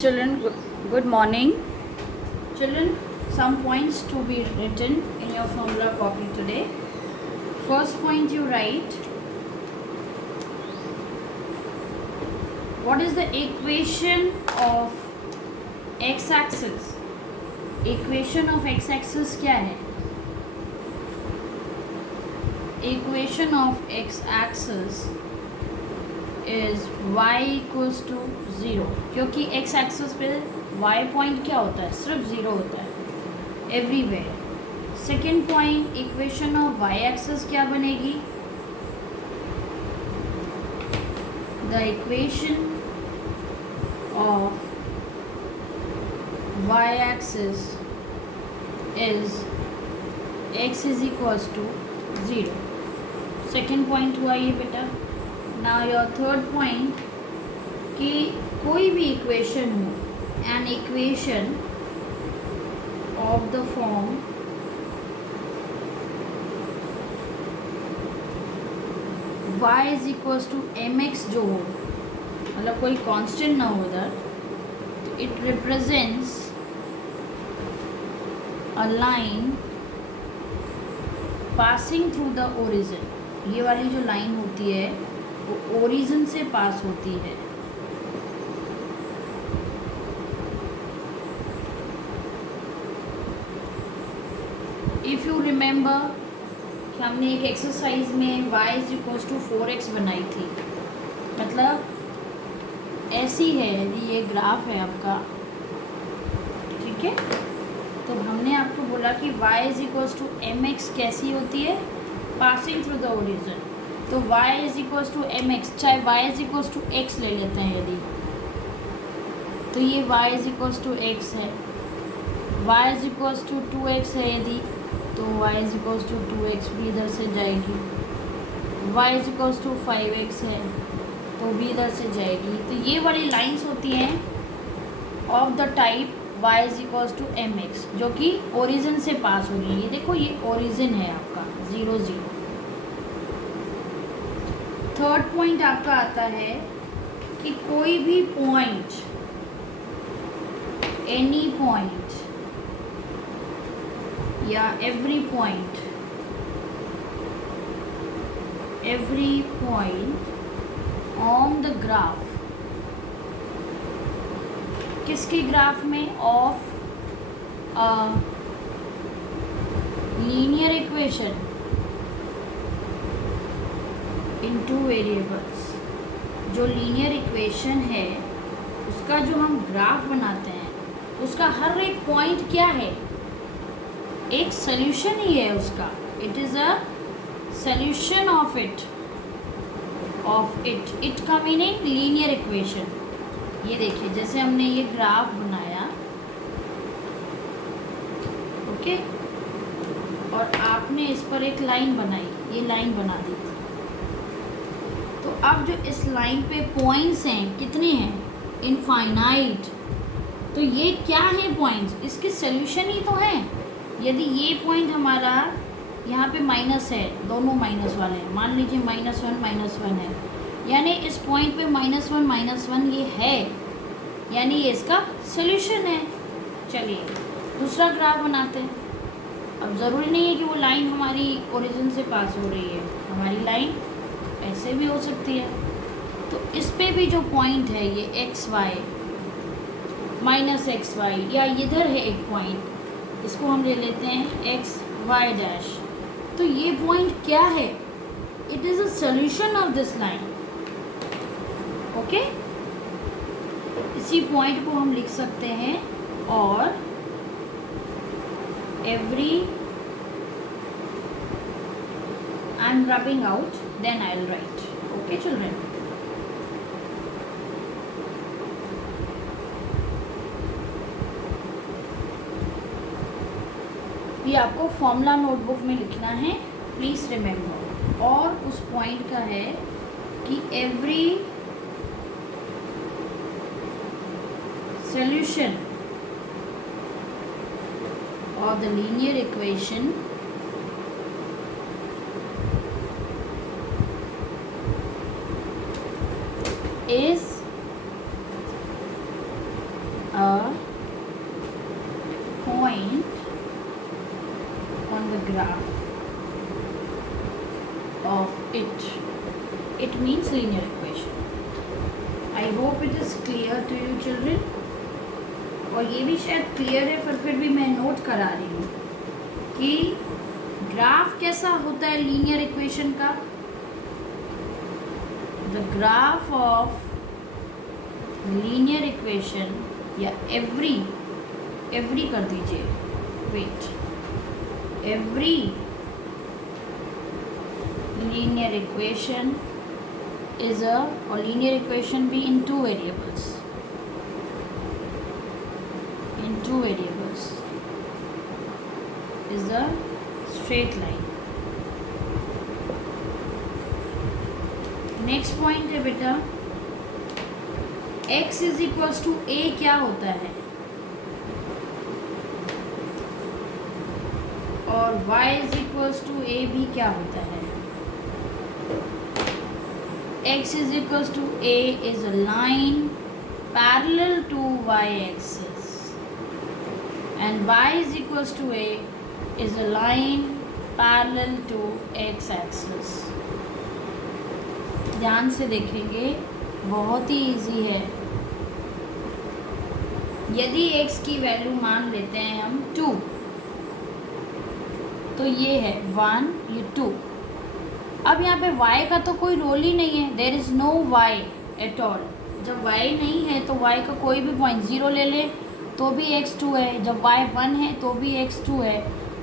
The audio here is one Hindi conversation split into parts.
Children, good morning. Children, some points to be written in your formula copy today. First point you write, what is the equation of x-axis? Equation of x-axis क्या है? Equation of x-axis is y equals to 0, क्योंकि x एक्सिस पे y पॉइंट क्या होता है, सिर्फ 0 होता है everywhere. Second point, equation of y axis क्या बनेगी? The equation of y axis is x is equals to 0. Second point हुआ ये बेटा. नाउ योर थर्ड पॉइंट कि कोई भी इक्वेशन हो, an equation of the form y is equals to mx जो हो, मतलब कोई कांस्टेंट ना हो उधर, तो it represents a line passing through the origin. ये वाली जो लाइन होती है वो ओरिजिन से पास होती है. इफ़ यू रिमेंबर कि हमने एक एक्सरसाइज में y is equals to 4x बनाई थी, मतलब ऐसी है, ये ग्राफ है आपका, ठीक है. तो हमने आपको बोला कि y is equals to mx कैसी होती है, पासिंग थ्रू द ओरिजिन. तो y is equals to mx, चाहे y is equals to x ले लेते हैं यदि, तो ये y is equals to x है. y is equals to 2x है यदि, तो y is equals to 2x भी इधर से जाएगी. y is equals to 5x है तो भी इधर से जाएगी. तो ये वाली लाइंस होती हैं of the type y is equals to mx, जो कि ओरिजिन से पास हो रही है. ये देखो, ये ओरिजिन है आपका 0 0. थर्ड पॉइंट आपका आता है कि कोई भी पॉइंट, एनी पॉइंट या every point on the graph, किसके ग्राफ में, of linear equation in two variables. जो लीनियर इक्वेशन है उसका जो हम ग्राफ बनाते हैं, उसका हर एक पॉइंट क्या है, एक सॉल्यूशन ही है उसका. It is a solution of it का मीनिंग लीनियर इक्वेशन. ये देखिए, जैसे हमने ये ग्राफ बनाया, ओके, और आपने इस पर एक लाइन बनाई, ये लाइन बना दी. तो अब जो इस लाइन पे पॉइंट्स हैं, कितने हैं, इनफाइनाइट. तो ये क्या है पॉइंट्स, इसके सॉल्यूशन ही तो हैं. यदि ये पॉइंट हमारा यहाँ पे माइनस है, दोनों माइनस वाले हैं, मान लीजिए -1 है, यानी इस पॉइंट पे -1 ये है, यानी ये इसका सॉल्यूशन है. चलिए दूसरा ग्राफ बनाते हैं. अब ज़रूरी नहीं है कि वो लाइन हमारी ओरिजिन से पास हो रही है, हमारी लाइन ऐसे भी हो सकती है. तो इस पे भी जो पॉइंट है ये xy -xy, या इधर है एक पॉइंट, इसको हम ले लेते हैं xy'. तो ये पॉइंट क्या है, it is a solution of this line. Okay, इसी पॉइंट को हम लिख सकते हैं, और every I am rubbing out, then I'll write. Okay children. ये आपको फॉर्मूला नोटबुक में लिखना है, प्लीज़ रिमेम्बर. और उस पॉइंट का है कि every solution of the linear equation is a point on the graph of it. It means linear equation. I hope it is clear to you children. और ये भी शायद क्लियर है, फिर भी मैं नोट करा रही हूँ कि ग्राफ कैसा होता है लीनियर इक्वेशन का. The graph of linear equation या एवरी कर दीजिए, wait, every linear equation is a, और लीनियर इक्वेशन भी in two variables, is a straight line. Next point है बेटा, x is equals to a क्या होता है और y is equals to a भी क्या होता है. x is equals to a is a line parallel to y axis and y is equals to a is a line parallel to x axis. ध्यान से देखेंगे, बहुत ही इजी है. यदि x की वैल्यू मान लेते हैं हम 2, तो ये है 1, ये 2. अब यहाँ पे y का तो कोई रोल ही नहीं है, there is no y at all. जब y नहीं है तो y का कोई भी पॉइंट 0 ले ले तो भी x2 है, जब y 1 है तो भी x2 है,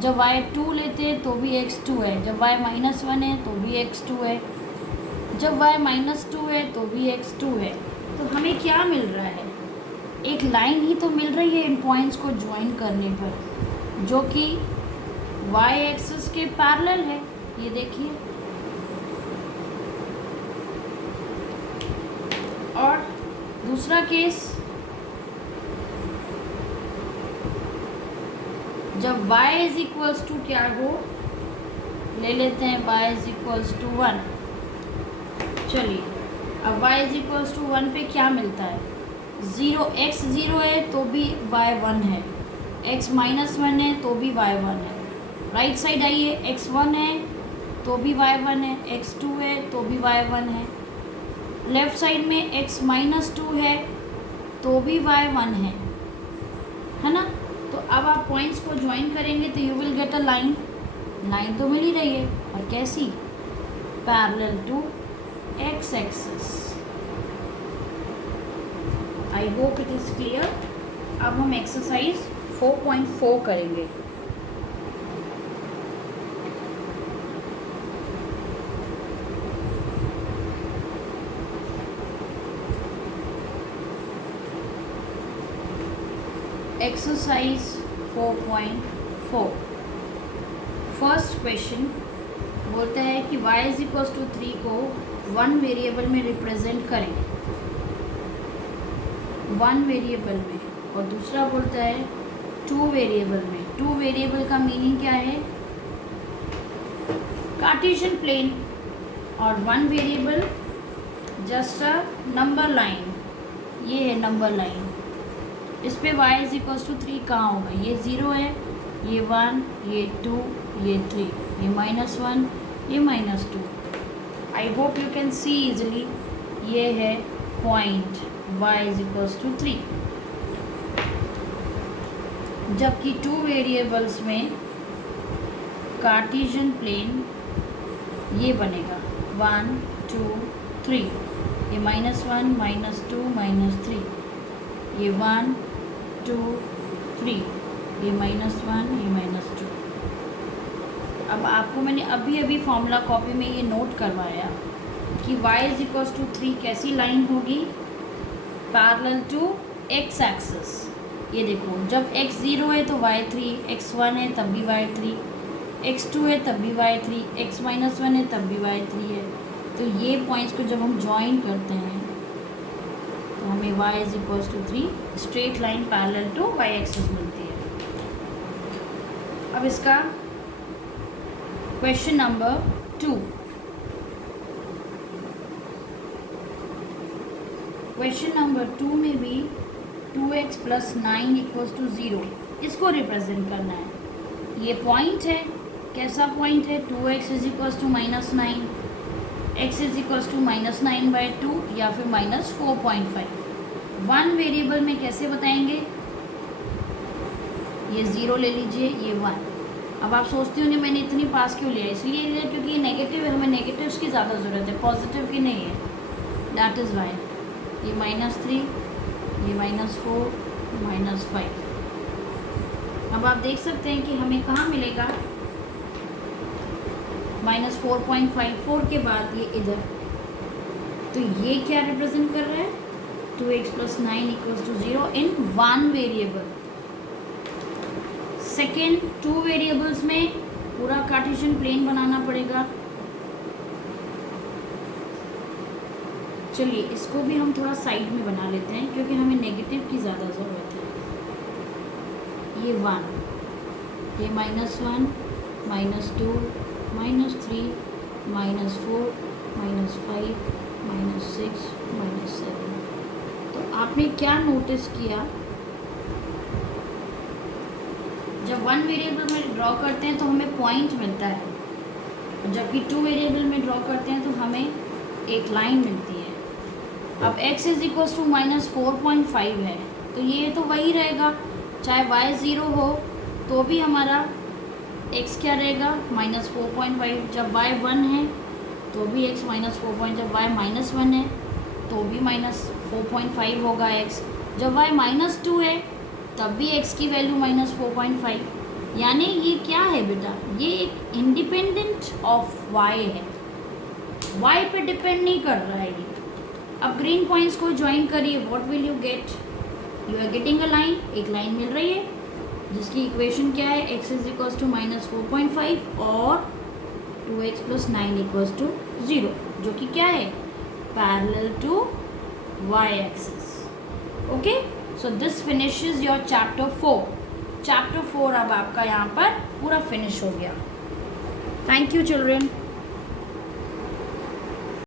जब y 2 लेते हैं तो भी x2 है, जब y -1 है तो भी x2 है, जब y -2 है तो भी x2 है. तो हमें क्या मिल रहा है, एक लाइन ही तो मिल रही है इन पॉइंट्स को ज्वाइन करने पर, जो कि y एक्सिस के पैरेलल है. ये देखिए, और दूसरा केस, जब y इज इक्वल्स टू क्या हो, ले लेते हैं y इज इक्वल्स टू 1. चलिए, अब y इज इक्वल्स टू 1 पे क्या मिलता है, 0, x 0 है तो भी y 1 है, x -1 है तो भी y 1 है. राइट साइड आइए, x 1 है तो भी y 1 है, x 2 है तो भी y 1 है. लेफ्ट साइड में x -2 है तो भी y 1 है ना. तो अब आप पॉइंट्स को ज्वाइन करेंगे तो you will get a line. Line तो मिल ही रही है, और कैसी, parallel to x axis. I hope it is clear. अब हम एक्सरसाइज 4.4 करेंगे. एक्सरसाइज 4.4. फर्स्ट क्वेश्चन बोलता है कि y इज इक्वल्स टू 3 को 1 वेरिएबल में रिप्रेजेंट करें, 1 वेरिएबल में, और दूसरा बोलता है 2 वेरिएबल में. 2 वेरिएबल का मीनिंग क्या है, कार्टेशियन प्लेन, और 1 variable just a number line. ये है नंबर लाइन. इस पे y इज इक्वल्स टू 3 कहाँ होगा, ये 0 है, ये 1, ये 2, ये 3, ये -1, ये -2. I hope you can see easily. ये है point y is equals to 3. जबकि 2 वेरिएबल्स में कार्टेशियन प्लेन ये बनेगा 1, 2, 3, ये -1, -2, -3, ये 1, 2, 3, ये -1, ये -2. अब आपको मैंने अभी फॉर्मूला कॉपी में ये नोट करवाया कि y इज इक्वल्स टू 3 कैसी लाइन होगी, पैरेलल टू x एक्सिस. ये देखो, जब x 0 है तो y 3, x 1 है तब भी y 3, x 2 है तब भी y 3, x -1 है तब भी y 3 है. तो ये पॉइंट्स को जब हम ज्वाइन करते हैं तो हमें y is equals to 3 straight line parallel to y axis मिलती है. अब इसका क्वेश्चन नंबर 2. क्वेश्चन नंबर 2 में भी 2x प्लस 9 इक्वल्स टू 0, इसको रिप्रेजेंट करना है। ये पॉइंट है, कैसा पॉइंट है? 2x is equals to -9, x is equals to -9/2 या फिर -4.5। वन वेरिएबल में कैसे बताएंगे? ये 0 ले लीजिए, ये 1। अब आप सोचते होंगे मैंने इतनी पास क्यों लिया? इसलिए लिया क्योंकि ये नेगेटिव है, हमें नेगेटिव्स की ज़्यादा ज़रूरत है, पॉजिटिव की नहीं है। दैट इज़ वाई ये -3, ये -4, -5। अब आप देख सकते हैं कि हमें कहाँ मिलेगा -4.54 के बाद ये इधर। तो ये क्या रिप्रेजेंट कर रहा है? 2x plus 9 equals to 0 in one variable. Second, 2 variables में पूरा कार्टेशियन प्लेन बनाना पड़ेगा। चलिए इसको भी हम थोड़ा साइड में बना लेते हैं क्योंकि हमें नेगेटिव की ज़्यादा ज़रूरत है। ये 1, ये -1, -2, -3, -4, -5, -6, -7। तो आपने क्या नोटिस किया? जब वन वेरिएबल में ड्रॉ करते हैं तो हमें पॉइंट मिलता है, जबकि 2 वेरिएबल में ड्रॉ करते हैं तो हमें एक लाइन मिलती है। अब x इज इक्वल्स टू -4.5 है, तो ये तो वही रहेगा, चाहे y 0 हो तो भी हमारा x क्या रहेगा? -4.5। जब y 1 है तो भी x -4. जब y -1 है तो भी -4.5 होगा x। जब y -2 है तब भी x की वैल्यू -4.5। यानी ये क्या है बेटा? ये एक इंडिपेंडेंट ऑफ y है, y पे डिपेंड नहीं कर रहा है ये। अब ग्रीन पॉइंट्स को ज्वाइन करिए, what will you get? You are getting a line, एक लाइन मिल रही है जिसकी इक्वेशन क्या है? x इज इक्वल्स टू -4.5 और 2x प्लस 9 इक्वल्स टू 0, जो कि क्या है? Parallel to y axis. Okay, so this finishes your chapter 4। Chapter 4 अब आपका यहाँ पर पूरा फिनिश हो गया। Thank you children.